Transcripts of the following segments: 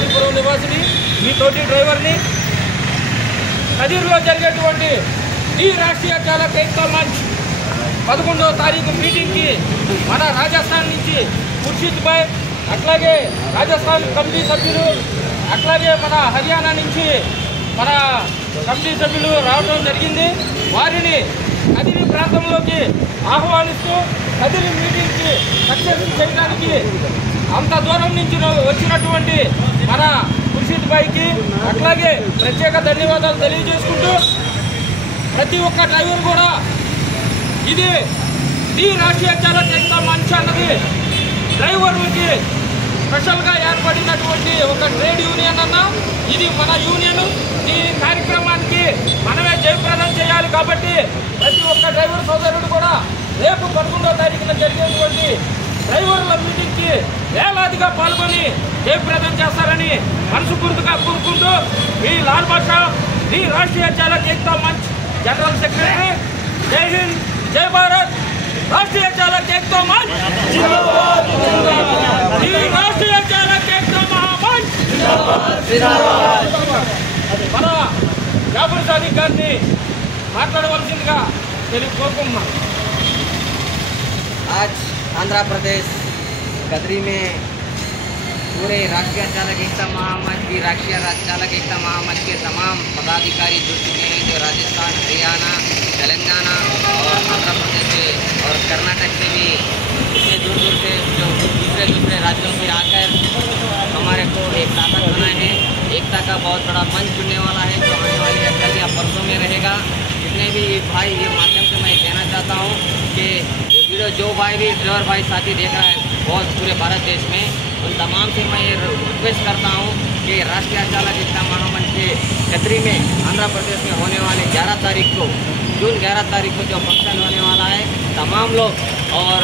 మార్కాపురం నివాసిని మీ తోటి డ్రైవర్ని. కదిర్లో జరిగేటువంటి ఈ రాష్ట్రీయ చాలక ఏకతా మంచ్ 11వ తారీఖు మీటింగ్కి మన రాజస్థాన్ నుంచి ఖుర్షీద్ భాయ్, అట్లాగే రాజస్థాన్ కమిటీ సభ్యులు, అట్లాగే మన హర్యానా నుంచి మన కమిటీ సభ్యులు రావడం జరిగింది. వారిని కదిరి ప్రాంతంలోకి ఆహ్వానిస్తూ కదిరి మీటింగ్కి సక్సెస్ చేయడానికి అంత దూరం నుంచి వచ్చినటువంటి మన ఖుర్షీద్ భాయ్కి అట్లాగే ప్రత్యేక ధన్యవాదాలు తెలియజేసుకుంటూ, ప్రతి ఒక్క డ్రైవర్ కూడా ఇది ఈ రాష్ట్రీయ చాలక ఏకతా మంచ్ అన్నది డ్రైవర్లకి స్పెషల్గా ఏర్పడినటువంటి ఒక ట్రేడ్ యూనియన్ అన్న. ఇది మన యూనియన్. ఈ కార్యక్రమానికి మనమే జయప్రదం చేయాలి. కాబట్టి ప్రతి ఒక్క డ్రైవర్ సోదరుడు కూడా రేపు 11వ తారీఖున జరిగేటువంటి డ్రైవర్ల మీటింగ్కి వేలాదిగా పాల్గొని జయప్రదం చేస్తారని మనస్ఫూర్తిగా కోరుకుంటూ, మీ లాల్ బాషా, ఈ రాష్ట్రీయ చాలక ఏకతా మంచ్ జనరల్ సెక్రటరీ. జై హింద్, జై భారత్. రాష్ట్రీయ చాలక ఏకతా మంచ్ జిందాబాద్, ఈ రాష్ట్రీయ చాలక ఏకతా మహామంచ్ జిందాబాద్. మన జాఫర్ సాదిక్ గారిని మాట్లాడవలసిందిగా కోరుకుంటున్నాం. आज आंध्र प्रदेश कदरी में पूरे राष्ट्रीय चालक एकता महामंच की राष्ट्रीय चालक एकता महामंच के तमाम पदाधिकारी जुड़ चुके हैं, जो राजस्थान, हरियाणा, तेलंगाना और आंध्र प्रदेश से और कर्नाटक से भी इतने दूर दूर से जो दूसरे राज्यों से आकर हमारे को एक ताकत बनाए हैं। एकता का बहुत बड़ा मंच जुड़ने वाला है, जो आने वाली कल या परसों में रहेगा। जितने भी भाई, ये माध्यम से मैं कहना चाहता हूँ कि वीडियो जो भाई भी ड्राइवर भाई साथी देख रहा है बहुत पूरे भारत देश में, उन तमाम से मैं ये रिक्वेस्ट करता हूँ कि राष्ट्रीय चालक एकता महामंच के कतरी में आंध्र प्रदेश में होने वाले 11 तारीख को, जून 11 तारीख को जो फंक्शन होने वाला है, तमाम लोग और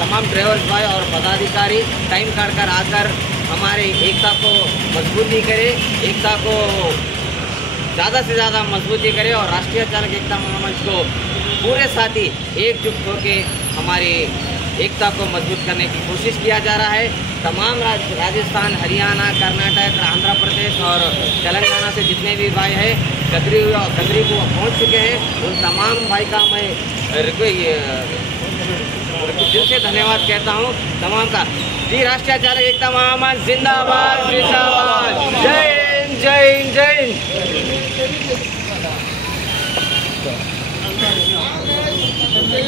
तमाम ड्राइवर्स भाई और पदाधिकारी टाइम काट कर आकर हमारे एकता को मजबूती करे, एकता को ज़्यादा से ज़्यादा मजबूती करे और राष्ट्रीय चालक एकता महामंच को पूरे साथी एकजुट होकर हमारी एकता को मजबूत करने की कोशिश किया जा रहा है। तमाम राजस्थान, हरियाणा, कर्नाटक, आंध्र प्रदेश और तेलंगाना से जितने भी भाई हैं कदरी को पहुंच चुके हैं, उन तमाम भाई का मैं दिल से धन्यवाद कहता हूं। तमाम का जी राष्ट्रीय चालक एकता महामंच जिंदाबाद, जिंदाबाद। जय हिंद, जय हिंद, जय हिंद।